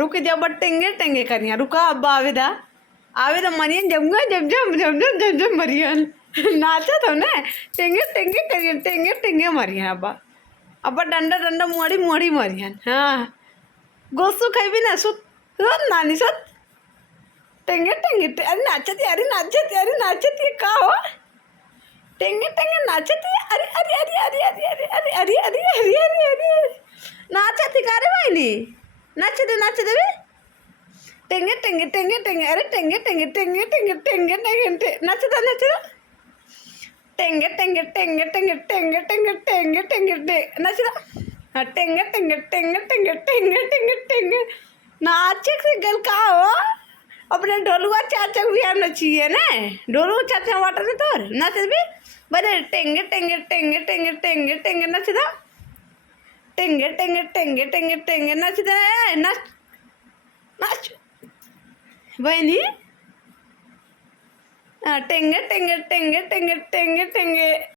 रुक जा बट टेंगे टेंगे करिया रुका अब्बा आवे दा मरियन जमगा जम मरियन नाचा तो ने टेंगे टेंगे करियन टेंगे टेंगे मरियन अब्बा डंडा डंडा मुआड़ी मुआड़ी मरियन हाँ गोसु खाइबी ना सुत नानी सुत टेंगे टेंगे अरे नाचती का हो टेंगे टेंगे नाचती अरे अरे अरे अरे अरे अरे अरे अरे अरे अरे अरे अरे नाचती का रे भाईली नाचते बे टेंगे टेंगे टेंगे टेंगे अरे टेंगे टेंगे टेंगे टेंगे टेंगे टेंगे नाचता टेंगे टेंगे टेंगे टेंगे टेंगे टेंगे टेंगे टेंगे नाचता हाँ टेंगे टेंगे टेंगे टेंगे टेंगे टेंगे टेंगे नाचे से गल का हो अपने ढोलुआ चाचा भी आना चाहिए ना ढोलुआ चाचा वाटर ने तोर नाचे भी बड़े टेंगे टेंगे टेंगे टेंगे टेंगे टेंगे नाचता टेंगे टेंगे टेंगे टेंगे टेंगे नाचता नाच नाच बहनी टेंगे टेंगे टेंगे टेंगे टेंगे टेंगे